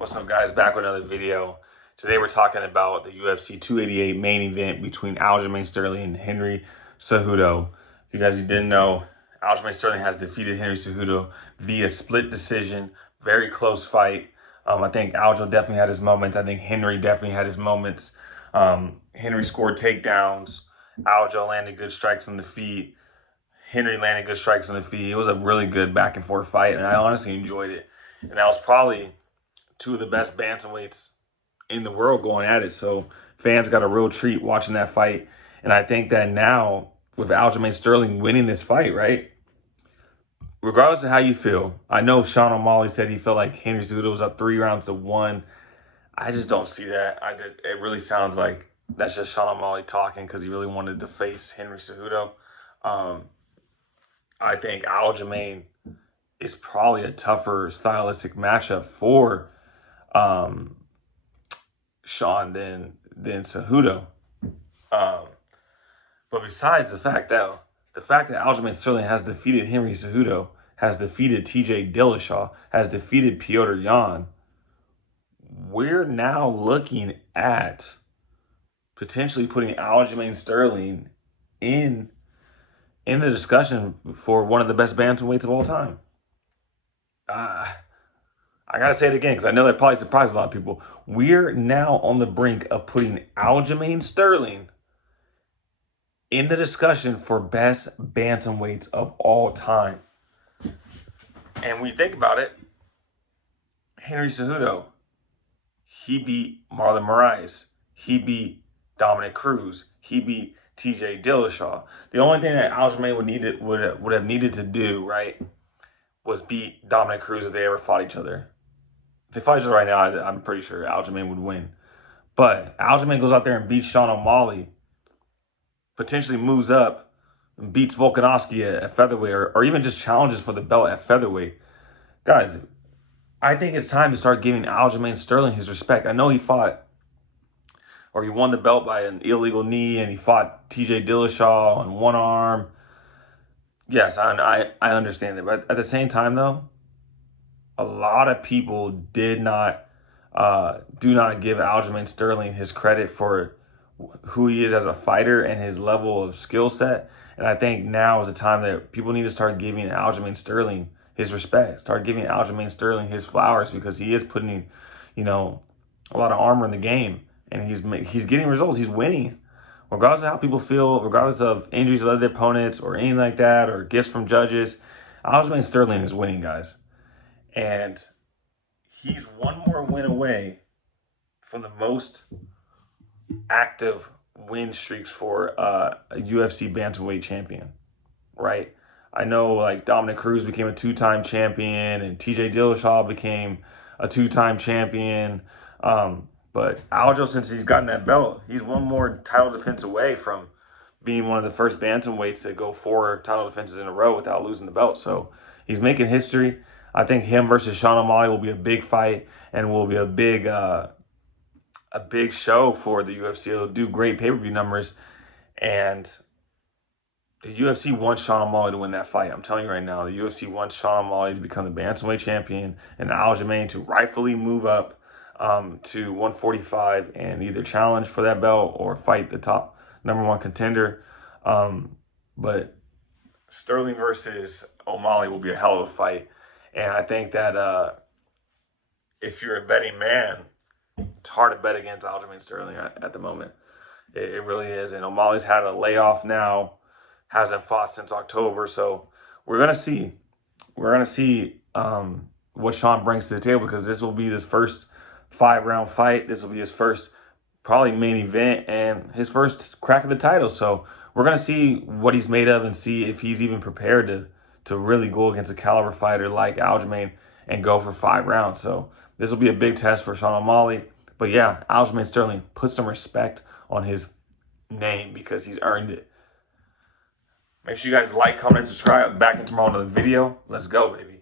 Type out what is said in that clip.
What's up, guys? Back with another video. Today we're talking about the UFC 288 main event between Aljamain Sterling and Henry Cejudo. If you guys didn't know, Aljamain Sterling has defeated Henry Cejudo via split decision. Very close fight. I think Aljo definitely had his moments. I think Henry definitely had his moments. Henry scored takedowns. Aljo landed good strikes on the feet. Henry landed good strikes on the feet. It was a really good back and forth fight, and I honestly enjoyed it. And that was probably two of the best bantamweights in the world going at it. So fans got a real treat watching that fight. And I think that now, with Aljamain Sterling winning this fight, right? Regardless of how you feel, I know Sean O'Malley said he felt like Henry Cejudo was up 3-1. I just don't see that. It really sounds like that's just Sean O'Malley talking because he really wanted to face Henry Cejudo. I think Aljamain is probably a tougher stylistic matchup for Sean than Cejudo. But besides the fact that Aljamain Sterling has defeated Henry Cejudo, has defeated TJ Dillashaw, has defeated Petr Yan, we're now looking at potentially putting Aljamain Sterling in the discussion for one of the best bantamweights of all time. I gotta say it again because I know that probably surprised a lot of people. We're now on the brink of putting Aljamain Sterling in the discussion for best bantamweights of all time. And when you think about it, Henry Cejudo, he beat Marlon Moraes. He beat Dominic Cruz. He beat TJ Dillashaw. The only thing that Aljamain would have needed to do, right, was beat Dominic Cruz if they ever fought each other. If they fight each other right now, I'm pretty sure Aljamain would win. But Aljamain goes out there and beats Sean O'Malley, potentially moves up and beats Volkanovski at featherweight, or even just challenges for the belt at featherweight. Guys, I think it's time to start giving Aljamain Sterling his respect. I know he fought, or he won the belt by an illegal knee, and he fought TJ Dillashaw on one arm. Yes, I understand it. But at the same time, though, a lot of people do not give Aljamain Sterling his credit for who he is as a fighter and his level of skill set. And I think now is the time that people need to start giving Aljamain Sterling his respect. Start giving Aljamain Sterling his flowers because he is putting, a lot of armor in the game. And he's getting results. He's winning. Regardless of how people feel, regardless of injuries of other opponents or anything like that, or gifts from judges, Aljamain Sterling is winning, guys. And he's one more win away from the most active win streaks for a UFC bantamweight champion, right? I know like Dominic Cruz became a 2-time champion and TJ Dillashaw became a 2-time champion. But Aljo, since he's gotten that belt, he's one more title defense away from being one of the first bantamweights to go 4 title defenses in a row without losing the belt. So he's making history. I think him versus Sean O'Malley will be a big fight and will be a big show for the UFC. It'll do great pay-per-view numbers. And the UFC wants Sean O'Malley to win that fight. I'm telling you right now, the UFC wants Sean O'Malley to become the bantamweight champion and Aljamain to rightfully move up to 145 and either challenge for that belt or fight the top #1 contender. But Sterling versus O'Malley will be a hell of a fight. And I think that if you're a betting man, it's hard to bet against Aljamain Sterling at the moment. It really is. And O'Malley's had a layoff now, hasn't fought since October. So we're going to see. We're going to see what Sean brings to the table because this will be his first 5-round fight. This will be his first probably main event and his first crack at the title. So we're going to see what he's made of and see if he's even prepared to really go against a caliber fighter like Aljamain and go for 5 rounds. So this will be a big test for Sean O'Malley. But yeah, Aljamain Sterling, put some respect on his name because he's earned it. Make sure you guys like, comment, and subscribe. Back in tomorrow another video. Let's go, baby.